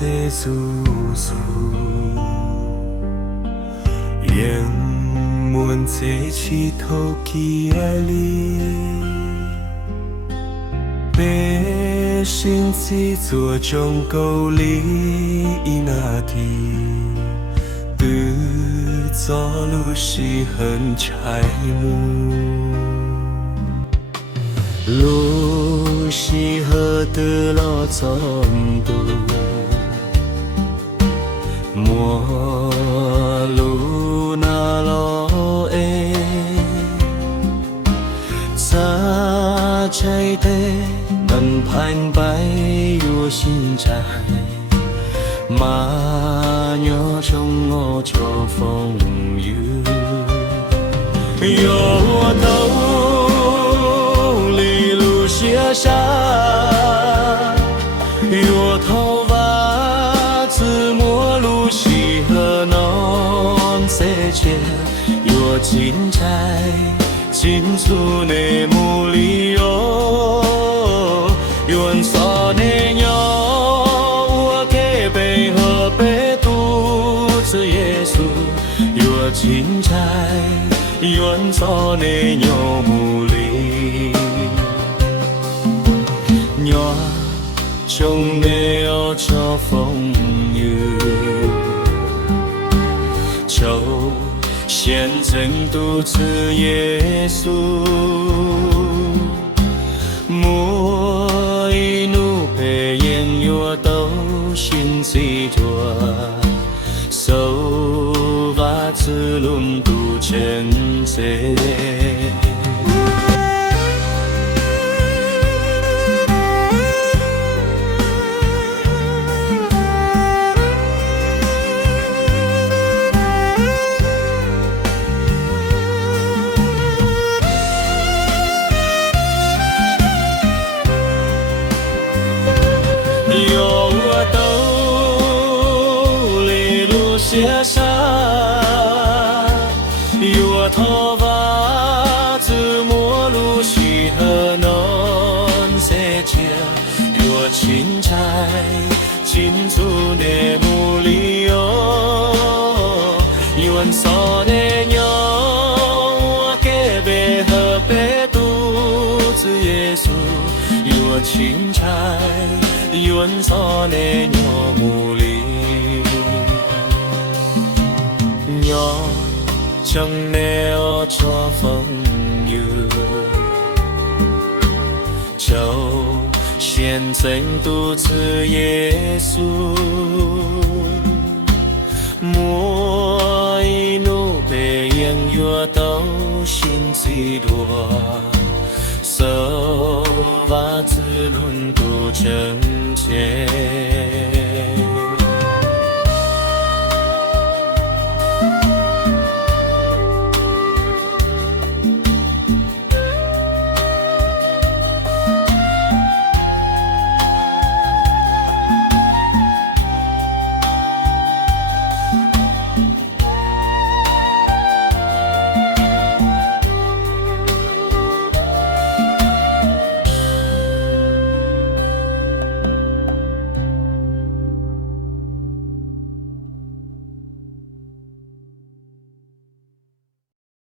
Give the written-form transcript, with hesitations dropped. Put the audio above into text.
世事事，烟门这起头起爱你，百姓只做种沟里那地，得走路是很柴木。路是何的路总渡，莫路那路诶，扎在的门盘白有心在，马牛中我就风雨，有我头。写下有头发自摸路西和农世界有金彩金属内木里有愿所内有我给背和背肚子耶稣有金彩愿所内有木里终没有这风雨，求显真独自耶稣，莫一怒被烟月都心最多，手把自轮渡前贼。写下有我头发自摸路西和农世界有我青菜青竹的木里有我所的牛我给背和背肚子耶稣有我青菜有我所的牛木里将没有做风雨，求显真独自耶稣，莫一怒被烟月都心最多，手把自轮渡正界。